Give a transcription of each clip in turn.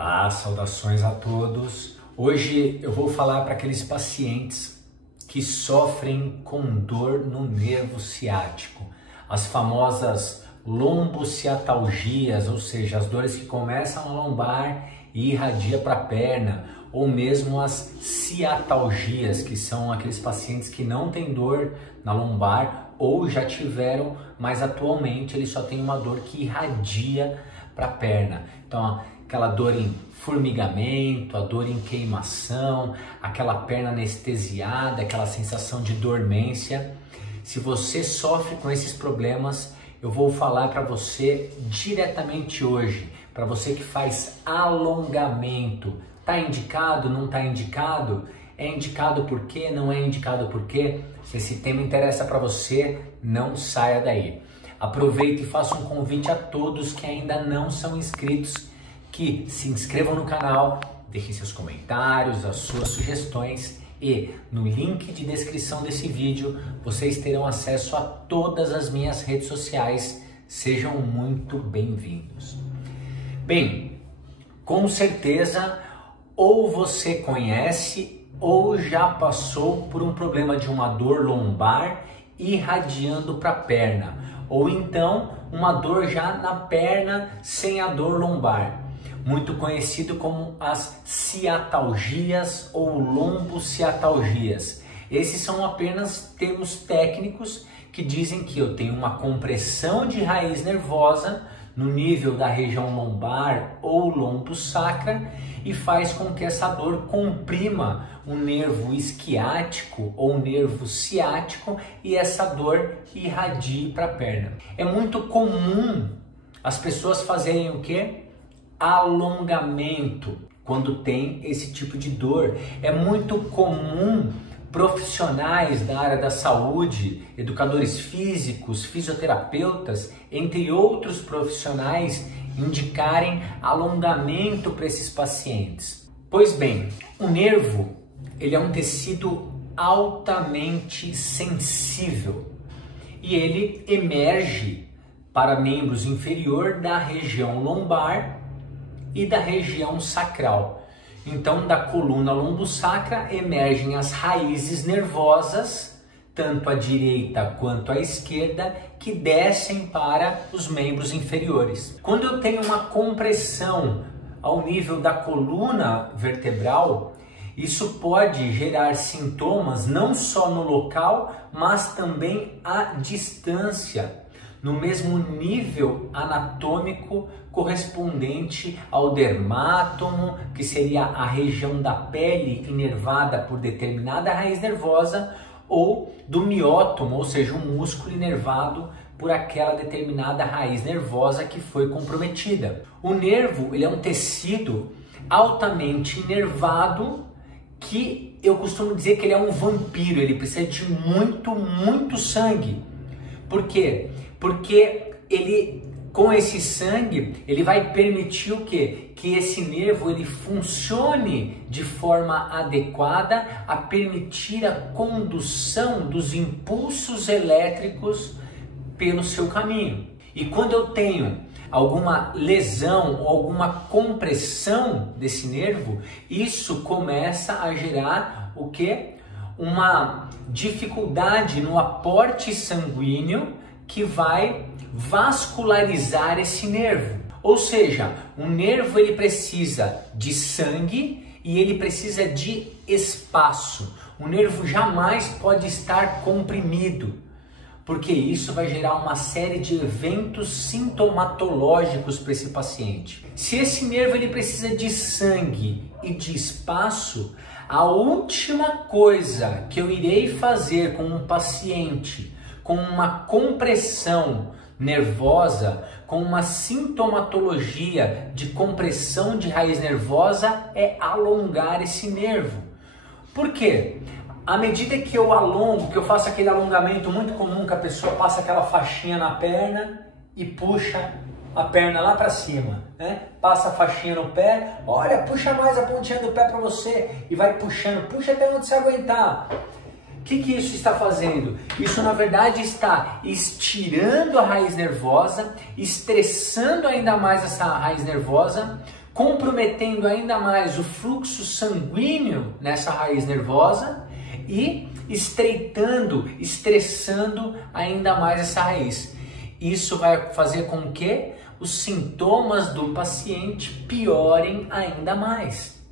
Olá, saudações a todos. Hoje eu vou falar para aqueles pacientes que sofrem com dor no nervo ciático, as famosas lombociatalgias, ou seja, as dores que começam na lombar e irradia para a perna, ou mesmo as ciatalgias, que são aqueles pacientes que não têm dor na lombar ou já tiveram, mas atualmente eles só têm uma dor que irradia para a perna. Então, aquela dor em formigamento, a dor em queimação, aquela perna anestesiada, aquela sensação de dormência. Se você sofre com esses problemas, eu vou falar para você diretamente hoje, para você que faz alongamento. Tá indicado? Não tá indicado? É indicado por quê? Não é indicado por quê? Se esse tema interessa para você, não saia daí. Aproveite e faça um convite a todos que ainda não são inscritos, que se inscrevam no canal, deixem seus comentários, as suas sugestões e no link de descrição desse vídeo vocês terão acesso a todas as minhas redes sociais. Sejam muito bem-vindos. Bem, com certeza ou você conhece ou já passou por um problema de uma dor lombar irradiando para a perna, ou então uma dor já na perna sem a dor lombar, muito conhecido como as ciatalgias ou lombociatalgias. Esses são apenas termos técnicos que dizem que eu tenho uma compressão de raiz nervosa no nível da região lombar ou lombosacra e faz com que essa dor comprima o nervo isquiático ou nervo ciático e essa dor irradie para a perna. É muito comum as pessoas fazerem o quê? Alongamento quando tem esse tipo de dor. É muito comum profissionais da área da saúde, educadores físicos, fisioterapeutas, entre outros profissionais, indicarem alongamento para esses pacientes. Pois bem, o nervo, ele é um tecido altamente sensível e ele emerge para membros inferior da região lombar e da região sacral. Então, da coluna lombosacra emergem as raízes nervosas, tanto à direita quanto à esquerda, que descem para os membros inferiores. Quando eu tenho uma compressão ao nível da coluna vertebral, isso pode gerar sintomas não só no local, mas também à distância, no mesmo nível anatômico correspondente ao dermátomo, que seria a região da pele inervada por determinada raiz nervosa, ou do miótomo, ou seja, um músculo inervado por aquela determinada raiz nervosa que foi comprometida. O nervo, ele é um tecido altamente inervado que eu costumo dizer que ele é um vampiro, ele precisa de muito sangue. Por quê? Porque ele, com esse sangue, ele vai permitir o quê? Que esse nervo ele funcione de forma adequada a permitir a condução dos impulsos elétricos pelo seu caminho. E quando eu tenho alguma lesão ou alguma compressão desse nervo, isso começa a gerar o quê? Uma dificuldade no aporte sanguíneo que vai vascularizar esse nervo. Ou seja, o nervo ele precisa de sangue e ele precisa de espaço. O nervo jamais pode estar comprimido, porque isso vai gerar uma série de eventos sintomatológicos para esse paciente. Se esse nervo ele precisa de sangue e de espaço, a última coisa que eu irei fazer com um paciente com uma compressão nervosa, com uma sintomatologia de compressão de raiz nervosa, é alongar esse nervo. Por quê? À medida que eu alongo, que eu faço aquele alongamento muito comum, que a pessoa passa aquela faixinha na perna e puxa a perna lá para cima, né? Passa a faixinha no pé, olha, puxa mais a pontinha do pé para você e vai puxando, puxa até onde você aguentar. O que isso está fazendo? Isso na verdade está estirando a raiz nervosa, estressando ainda mais essa raiz nervosa, comprometendo ainda mais o fluxo sanguíneo nessa raiz nervosa e estreitando, estressando ainda mais essa raiz. Isso vai fazer com que os sintomas do paciente piorem ainda mais.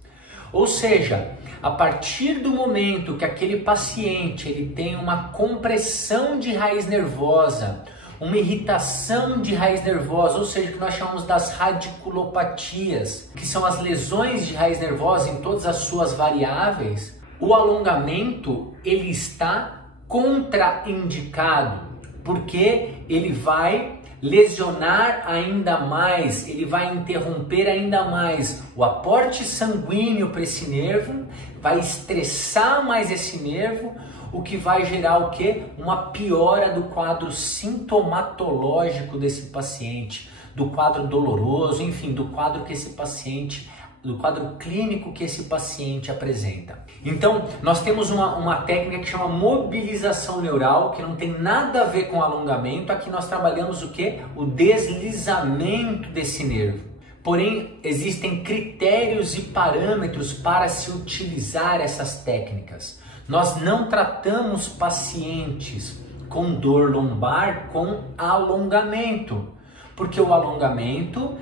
Ou seja, a partir do momento que aquele paciente ele tem uma compressão de raiz nervosa, uma irritação de raiz nervosa, ou seja, que nós chamamos das radiculopatias, que são as lesões de raiz nervosa em todas as suas variáveis, o alongamento ele está contraindicado, porque ele vai lesionar ainda mais, ele vai interromper ainda mais o aporte sanguíneo para esse nervo, vai estressar mais esse nervo, o que vai gerar o quê? Uma piora do quadro sintomatológico desse paciente, do quadro doloroso, enfim, do quadro que esse paciente, do quadro clínico que esse paciente apresenta. Então, nós temos uma técnica que chama mobilização neural, que não tem nada a ver com alongamento. Aqui nós trabalhamos o quê? O deslizamento desse nervo. Porém, existem critérios e parâmetros para se utilizar essas técnicas. Nós não tratamos pacientes com dor lombar com alongamento, porque o alongamento,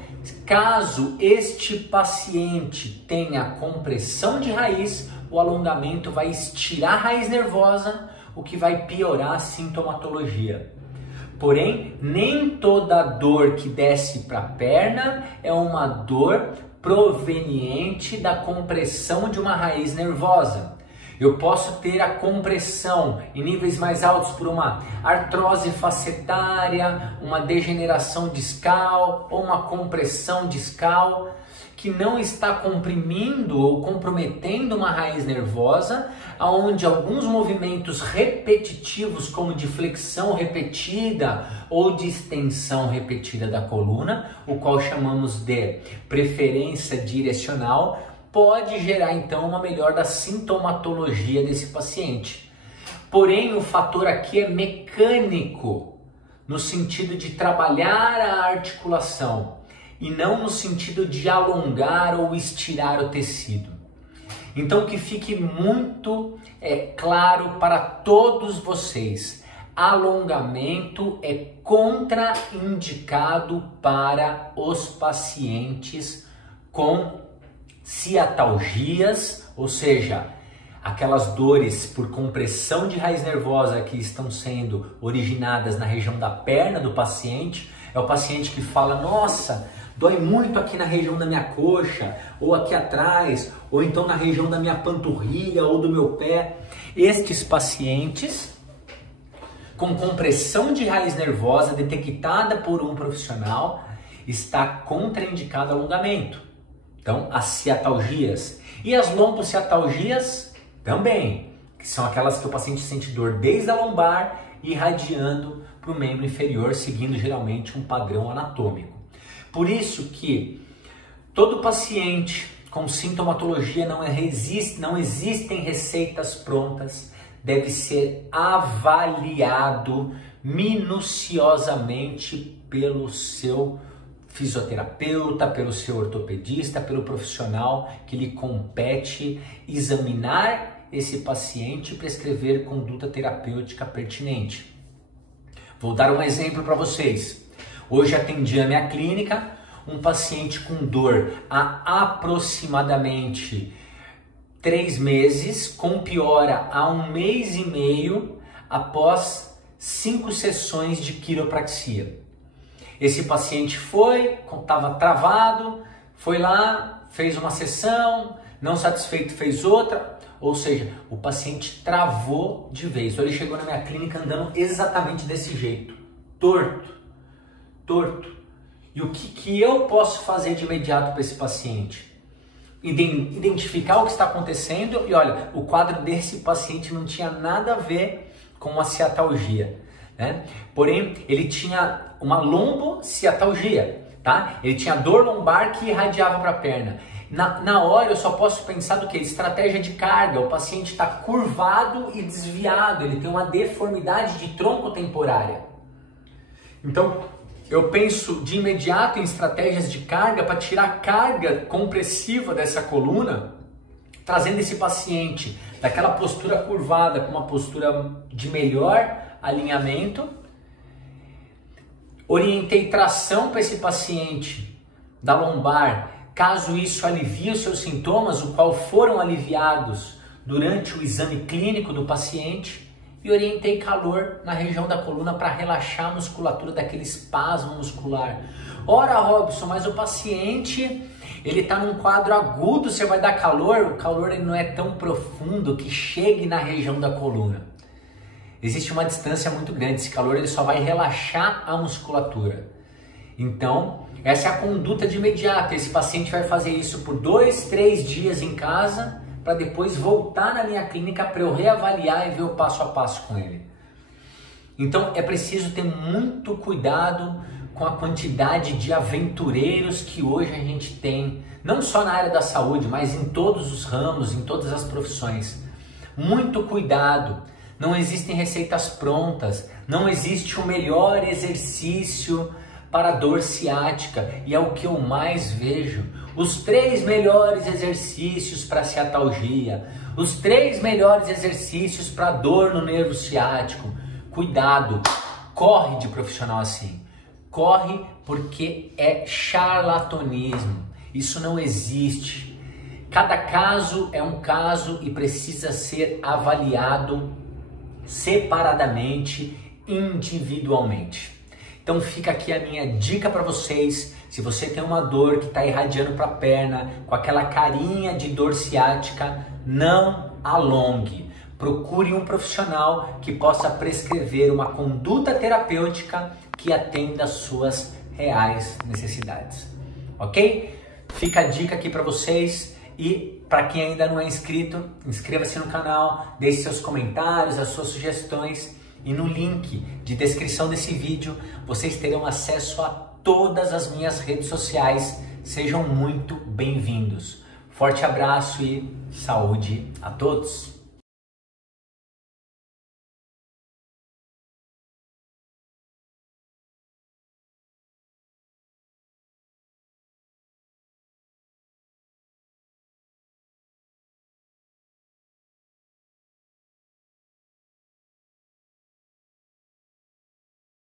caso este paciente tenha compressão de raiz, o alongamento vai estirar a raiz nervosa, o que vai piorar a sintomatologia. Porém, nem toda dor que desce para a perna é uma dor proveniente da compressão de uma raiz nervosa. Eu posso ter a compressão em níveis mais altos por uma artrose facetária, uma degeneração discal ou uma compressão discal que não está comprimindo ou comprometendo uma raiz nervosa, onde alguns movimentos repetitivos, como de flexão repetida ou de extensão repetida da coluna, o qual chamamos de preferência direcional, pode gerar então uma melhora da sintomatologia desse paciente. Porém, o fator aqui é mecânico, no sentido de trabalhar a articulação e não no sentido de alongar ou estirar o tecido. Então, que fique muito claro para todos vocês, alongamento é contraindicado para os pacientes com ciatalgias, ou seja, aquelas dores por compressão de raiz nervosa que estão sendo originadas na região da perna do paciente. É o paciente que fala, nossa, dói muito aqui na região da minha coxa, ou aqui atrás, ou então na região da minha panturrilha ou do meu pé. Estes pacientes com compressão de raiz nervosa detectada por um profissional está contraindicado alongamento. Então, as ciatalgias e as lombociatalgias também, que são aquelas que o paciente sente dor desde a lombar irradiando para o membro inferior, seguindo geralmente um padrão anatômico. Por isso que todo paciente com sintomatologia não existem receitas prontas, deve ser avaliado minuciosamente pelo seu fisioterapeuta, pelo seu ortopedista, pelo profissional que lhe compete examinar esse paciente e prescrever conduta terapêutica pertinente. Vou dar um exemplo para vocês. Hoje atendi na minha clínica um paciente com dor há aproximadamente 3 meses, com piora há 1 mês e meio após 5 sessões de quiropraxia. Esse paciente estava travado, foi lá, fez uma sessão, não satisfeito fez outra, ou seja, o paciente travou de vez. Então, ele chegou na minha clínica andando exatamente desse jeito, torto. E o que eu posso fazer de imediato para esse paciente? Identificar o que está acontecendo e olha, o quadro desse paciente não tinha nada a ver com uma ciatalgia, né? Porém, ele tinha uma lombociatalgia, tá? Ele tinha dor lombar que irradiava para a perna. Na hora eu só posso pensar do que? Estratégia de carga. O paciente está curvado e desviado, ele tem uma deformidade de tronco temporária. Então, eu penso de imediato em estratégias de carga para tirar a carga compressiva dessa coluna, trazendo esse paciente daquela postura curvada para uma postura de melhor alinhamento. Orientei tração para esse paciente da lombar, caso isso alivie os seus sintomas, o qual foram aliviados durante o exame clínico do paciente, e orientei calor na região da coluna para relaxar a musculatura daquele espasmo muscular. Ora, Robson, mas o paciente ele está num quadro agudo, você vai dar calor? O calor ele não é tão profundo que chegue na região da coluna. Existe uma distância muito grande, esse calor ele só vai relaxar a musculatura. Então, essa é a conduta de imediato. Esse paciente vai fazer isso por 2, 3 dias em casa, para depois voltar na minha clínica para eu reavaliar e ver o passo a passo com ele. Então, é preciso ter muito cuidado com a quantidade de aventureiros que hoje a gente tem, não só na área da saúde, mas em todos os ramos, em todas as profissões. Muito cuidado. Não existem receitas prontas, não existe o melhor exercício para dor ciática, e é o que eu mais vejo. Os 3 melhores exercícios para ciatalgia, os 3 melhores exercícios para dor no nervo ciático. Cuidado, corre de profissional assim. Corre porque é charlatanismo. Isso não existe. Cada caso é um caso e precisa ser avaliado separadamente, individualmente. Então fica aqui a minha dica para vocês. Se você tem uma dor que está irradiando para a perna, com aquela carinha de dor ciática, não alongue. Procure um profissional que possa prescrever uma conduta terapêutica que atenda às suas reais necessidades. Ok? Fica a dica aqui para vocês, e para quem ainda não é inscrito, inscreva-se no canal, deixe seus comentários, as suas sugestões, e no link de descrição desse vídeo vocês terão acesso a todas as minhas redes sociais. Sejam muito bem-vindos. Forte abraço e saúde a todos!